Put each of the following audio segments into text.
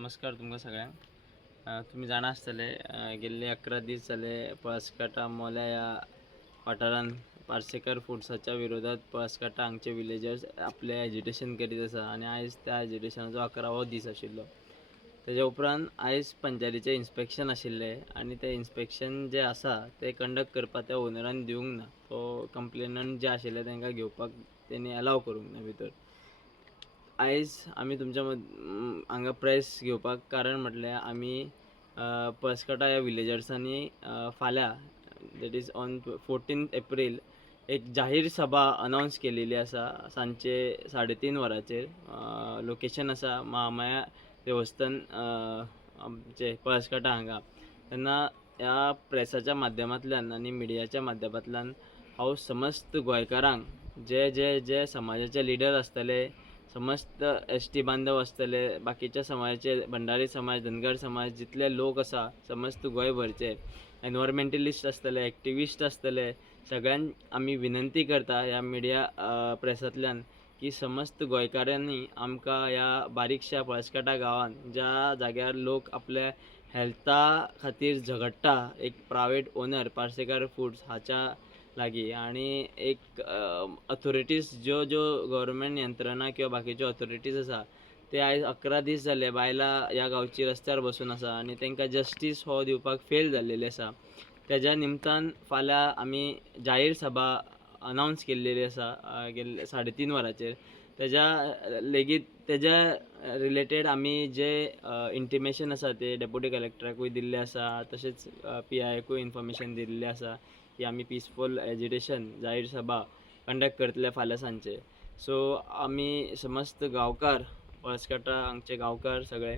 नमस्कार तुमकां सगळ्यांक. तुम्ही जाणा आसतले गेल्ले 11 दीस जाले पळसकाटा मोल्या ह्या वाठारांत पार्सेकर फुड्साच्या विरोधात पळसकाटा हांगचे विलेजर्स आपले एजिटेशन करीत आसा आनी आयज त्या एजिटेशनाचो 11वो दीस आशिल्लो. तेज्या उपरांत आयज पंचायतीचें इन्स्पेक्शन आशिल्लें आनी तें इन्स्पेक्शन जें आसा तें कंडक्ट करपाक त्या ओनरान दिवंक ना. तो कंप्लेनंट जे आशिल्ले तांकां घेवपाक तेणी अलाव करूंक ना भितर. आयज आमी तुमच्या हांगा प्रेस घेवपाक कारण म्हटल्यार आमी पळसकाटा ह्या विलेजर्सांनी फाल्यां दॅट इज ऑन 14 एप्रील एक जाहीर सभा अनावन्स केलेली आसा सांजचे 3:30 वरांचेर. लोकेशन आसा महामाया देवस्थान आमचे पळसकाटा हांगा. तेन्ना ह्या प्रेसाच्या माध्यमांतल्यान आनी मिडियाच्या माध्यमांतल्यान हांव समस्त गोंयकारांक जे जे जे समाजाचे लिडर आसतले, समस्त एसटी बांधव आसतले, बाकीच्या समाजाचे भंडारी समाज, धनगर समाज जितले लोक आसा समस्त गोंयभरचे एनवायरमेंटलिस्ट आसतले, एक्टिविस्ट आसतले, सगळ्यांक आमी विनंती करता ह्या मिडिया प्रेसांतल्यान की समस्त गोंयकारांनी आमकां ह्या बारीकशा पळसकाटा गांवांत ज्या जाग्यार लोक आपल्या हेल्था खातीर झगडटा, एक प्रायवेट ओनर पार्सेकर फुड्स हाच्या लागीं आनी एक अथॉरिटीज ज्यो ज्यो गव्हर्मेंट यंत्रणा किंवा बाकीच्यो अथॉरिटीज आसा ते आयज 11 दीस जाले बायलां ह्या गांवची रस्त्यार बसून आसा आनी तांकां जस्टीस हो दिवपाक फेल जाल्लेली आसा. तेज्या निमतान फाल्यां आमी जाहीर सभा अनावन्स केल्लेली आसा गेल्ले 3:30 वरांचेर. तेज्या रिलेटेड आमी जे इंटिमेशन आसा ते डेप्युटी कलेक्टराकूय दिल्ले आसा, तशेंच PIकूय इन्फॉर्मेशन दिल्लें आसा की आमी पीसफूल एजिटेशन जाहीर सभा कंडक्ट करतले फाल्यां सांजचे. सो आमी समस्त गांवकार पळसकाटा हांगचे गांवकार सगळे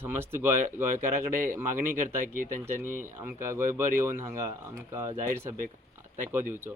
समस्त गोंयकारा कडेन मागणी करता की तेंच्यांनी आमकां गोंयभर येवन हांगा आमकां जाहीर सभेक तेंको दिवचो.